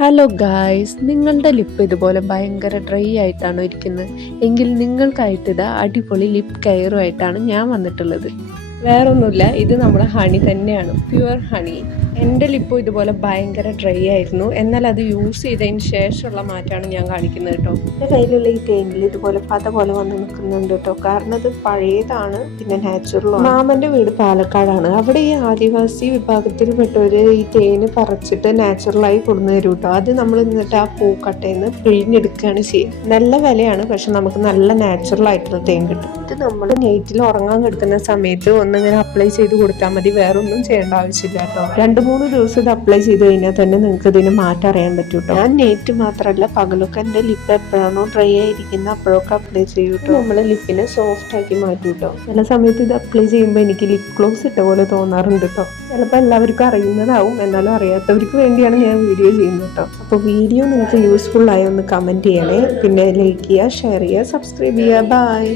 Hello guys, നിങ്ങളുടെ lip ഇതുപോലെ ഭയങ്കര ഡ്രൈ ആയിട്ടാണോ ഇരിക്കുന്നത്? എങ്കിൽ നിങ്ങൾക്കായിട്ട് ഇതാ അടിപൊളി ലിപ് കെയറുമായിട്ടാണ് ഞാൻ വന്നിട്ടുള്ളത്. വേറൊന്നുമില്ല, ഇത് നമ്മുടെ ഹണി തന്നെയാണ്, പ്യുവർ ഹണി. എൻ്റെ ലിപ്പും ഇതുപോലെ ഭയങ്കര ഡ്രൈ ആയിരുന്നു. എന്നാൽ അത് യൂസ് ചെയ്തതിന് ശേഷമുള്ള മാറ്റമാണ് ഞാൻ കാണിക്കുന്നത് കേട്ടോ. എൻ്റെ കയ്യിലുള്ള ഈ തേനിൽ ഇതുപോലെ പത പോലെ വന്ന് നിൽക്കുന്നുണ്ട് കേട്ടോ. കാരണം ഇത് പഴയതാണ്, പിന്നെ നാച്ചുറലാണ്. മാമൻ്റെ വീട് പാലക്കാടാണ്. അവിടെ ഈ ആദിവാസി വിഭാഗത്തിൽപ്പെട്ടവര് ഈ തേന് പറിച്ചിട്ട് നാച്ചുറലായി കൊടുന്നു തരും കേട്ടോ. അത് നമ്മൾ എന്നിട്ട് ആ പൂക്കട്ടയിൽ നിന്ന് പിഴിഞ്ഞെടുക്കുകയാണ് ചെയ്യുക. നല്ല വിലയാണ്, പക്ഷെ നമുക്ക് നല്ല നാച്ചുറൽ ആയിട്ടുള്ള തേൻ കിട്ടും. ഇത് നമ്മൾ നൈറ്റിൽ ഉറങ്ങാൻ കിടക്കുന്ന സമയത്ത് ഒന്നിങ്ങനെ അപ്ലൈ ചെയ്ത് കൊടുത്താൽ മതി. വേറെ ഒന്നും ചെയ്യേണ്ട ആവശ്യമില്ല കേട്ടോ. 2-3 ദിവസം ഇത് അപ്ലൈ ചെയ്ത് കഴിഞ്ഞാൽ തന്നെ നിങ്ങൾക്ക് ഇതിന് മാറ്റം അറിയാൻ പറ്റും കേട്ടോ. ഞാൻ നൈറ്റ് മാത്രമല്ല പകലൊക്കെ എൻ്റെ ലിപ്പ് എപ്പോഴാണോ ഡ്രൈ ആയിരിക്കുന്ന അപ്പോഴൊക്കെ അപ്ലൈ ചെയ്യും കേട്ടോ. നമ്മളെ ലിപ്പിനെ സോഫ്റ്റ് ആക്കി മാറ്റും കേട്ടോ. ചില സമയത്ത് ഇത് അപ്ലൈ ചെയ്യുമ്പോൾ എനിക്ക് ലിപ് ഗ്ലോസ് ഇട്ട പോലെ തോന്നാറുണ്ട് കേട്ടോ. ചിലപ്പോൾ എല്ലാവർക്കും അറിയുന്നതാവും, എന്നാലും അറിയാത്തവർക്ക് വേണ്ടിയാണ് ഞാൻ വീഡിയോ ചെയ്യുന്നത് കേട്ടോ. അപ്പോൾ വീഡിയോ നിങ്ങൾക്ക് യൂസ്ഫുൾ ആയി ഒന്ന് കമൻറ്റ് ചെയ്യണേ. പിന്നെ ലൈക്ക് ചെയ്യുക, ഷെയർ ചെയ്യുക, സബ്സ്ക്രൈബ് ചെയ്യുക. ബൈ.